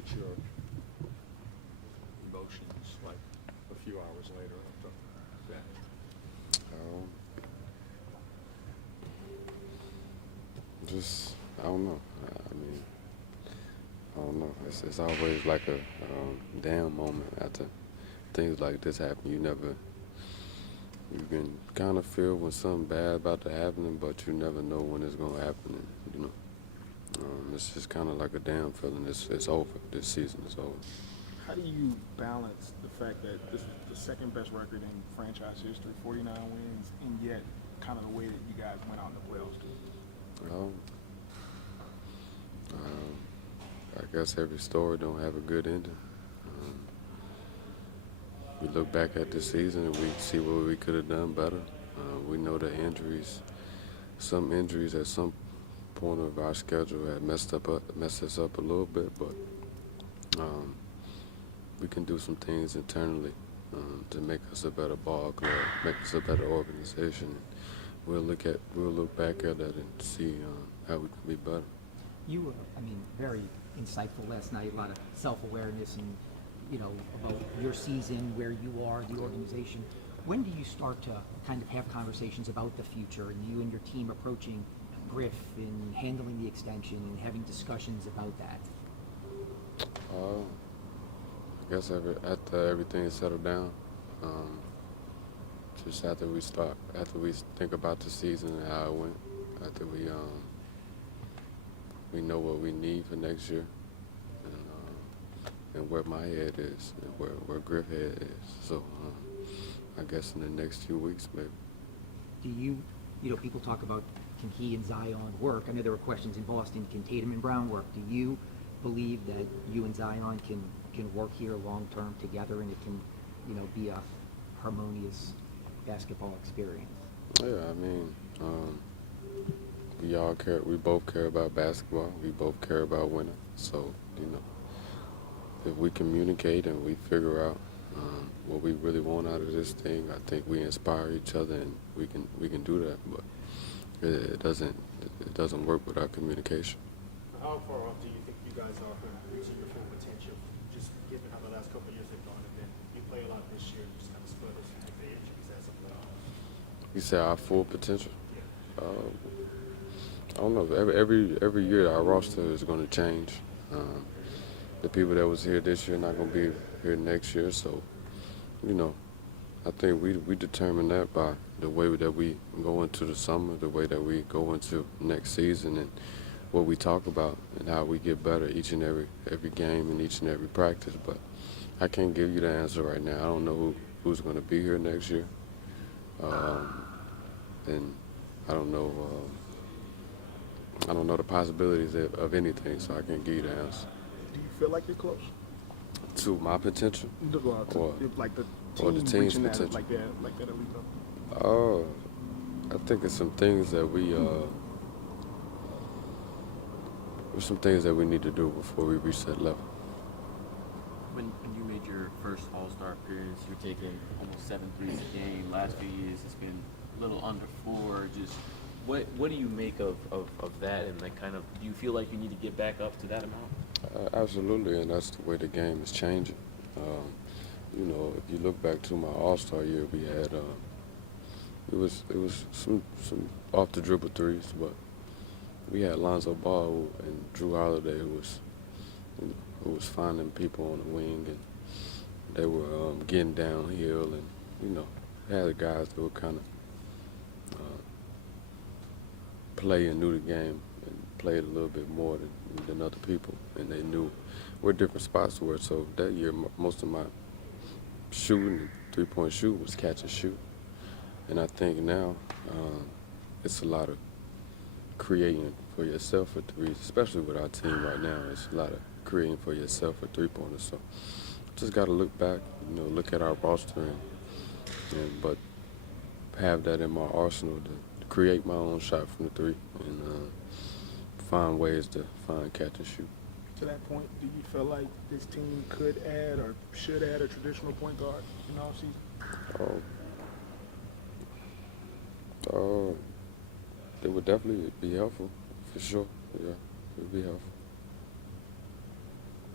What's your emotions like a few hours later after that? Um, just I don't know. I mean, I don't know. It's always like a damn moment after things like this happen. You can kind of feel when something bad about to happen, but you never know when it's gonna happen. And, it's just kind of like a damn feeling. It's over. This season is over. How do you balance the fact that this is the second best record in franchise history, 49 wins, and yet kind of the way that you guys went out in the playoffs? Um, I guess every story don't have a good ending. Um, we look back at the season and we see what we could have done better. We know the injuries, some injuries at some point of our schedule had messed us up a little bit, but um, we can do some things internally to make us a better ball club, make us a better organization. We'll look back at it and see how we can be better. You were, very insightful last night. A lot of self-awareness and, about your season, where you are, the organization. When do you start to kind of have conversations about the future and you and your team approaching Griff and handling the extension and having discussions about that? I guess after everything is settled down, just after we think about the season and how it went, after we know what we need for next year, and where my head is, and where Griff head is. So I guess in the next few weeks, maybe. Do you, people talk about, can he and Zion work? I know there were questions in Boston, can Tatum and Brown work? Do you believe that you and Zion can work here long term together and it can, be a harmonious basketball experience? Yeah, we both care about basketball. We both care about winning. So, if we communicate and we figure out what we really want out of this thing, I think we inspire each other and we can do that. But it doesn't work without communication. How far off do you think you guys are from reaching your full potential, just given how the last couple of years have gone and then you play a lot this year and just kind of split us with the injuries as of now? You say our full potential? Yeah. I don't know. Every year our roster is going to change. The people that was here this year are not going to be here next year. So, I think we determine that by the way that we go into the summer, the way that we go into next season, and what we talk about and how we get better each and every game and each and every practice. But I can't give you the answer right now. I don't know who's going to be here next year, and I don't know. I don't know the possibilities of anything, so I can't give you the answer. Do you feel like you're close? To my potential? Or Like the or the team team's reaching that, potential? like that elite level? I think it's some things that there's some things that we need to do before we reach that level. When you made your first All-Star appearance, you're taking almost 7 threes a game. Last few years, it's been a little under 4. Just what do you make of that, and like kind of do you feel like you need to get back up to that amount? Absolutely, and that's the way the game is changing. If you look back to my All-Star year, we had it was some off the dribble threes, but we had Lonzo Ball and Drew Holiday who was finding people on the wing, and they were getting downhill, and had guys that were kind of play and knew the game and played a little bit more than other people, and they knew where different spots were. So that year, most of my shooting, three-point shoot, was catch and shoot. And I think now it's a lot of creating for yourself for threes, especially with our team right now. It's a lot of creating for yourself for three-pointers. So just got to look back, look at our roster, but have that in my arsenal to create my own shot from the three and find ways to find catch and shoot. To that point, do you feel like this team could add or should add a traditional point guard in the offseason? It would definitely be helpful, for sure. Yeah, it would be helpful.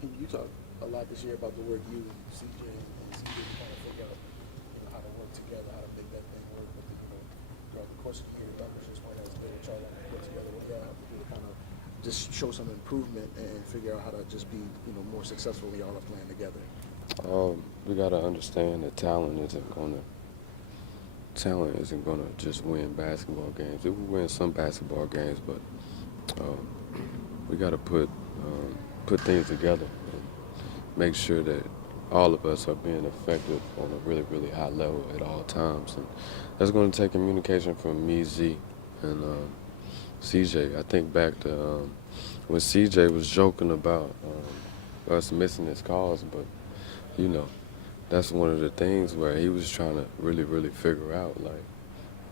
You talked a lot this year about the work you and CJ and CJ kind of figure out, how to work together, how to make that thing work. But throughout the course of the year, the numbers just weren't as good as y'all want to put together. What do y'all have to do to kind of just show some improvement and figure out how to just be, more successful when y'all are playing together? We got to understand that talent isn't gonna just win basketball games. It will win some basketball games, but we got to put things together and make sure that all of us are being effective on a really, really high level at all times. And that's going to take communication from me, Z, and CJ. I think back to when CJ was joking about us missing his calls, but that's one of the things where he was trying to really, really figure out, like,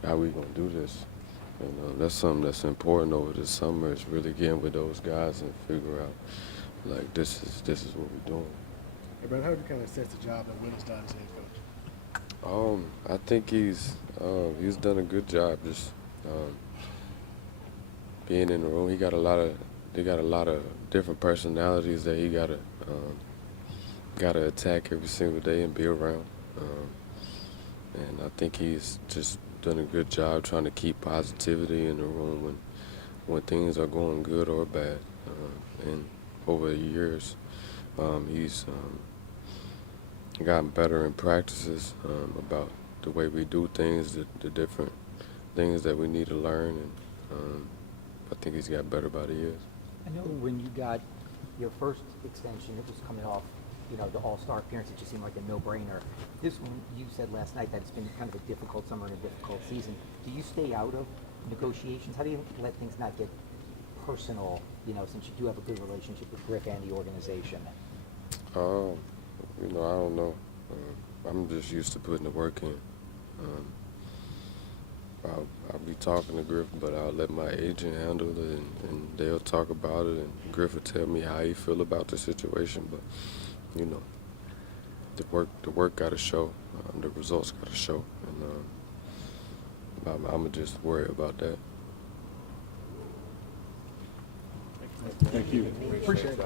how we going to do this. And that's something that's important over the summer, is really getting with those guys and figure out, like, this is what we're doing. Hey, Brad, how would you kind of assess the job that Will has done as head coach? I think he's done a good job just being in the room. They got a lot of different personalities that he gotta attack every single day and be around. And I think he's just done a good job trying to keep positivity in the room when things are going good or bad. And over the years, he's gotten better in practices about the way we do things, the different things that we need to learn, and I think he's got better by the years. I know when you got your first extension, it was coming off, the All-Star appearance. It just seemed like a no-brainer. This one, you said last night that it's been kind of a difficult summer and a difficult season. Do you stay out of negotiations? How do you let things not get personal, since you do have a good relationship with Griff and the organization? I don't know. I'm just used to putting the work in. I'll be talking to Griff, but I'll let my agent handle it, and they'll talk about it, and Griff will tell me how he feel about the situation. But the work got to show, the results got to show, and I'm just worried about that. Thank you. Appreciate it.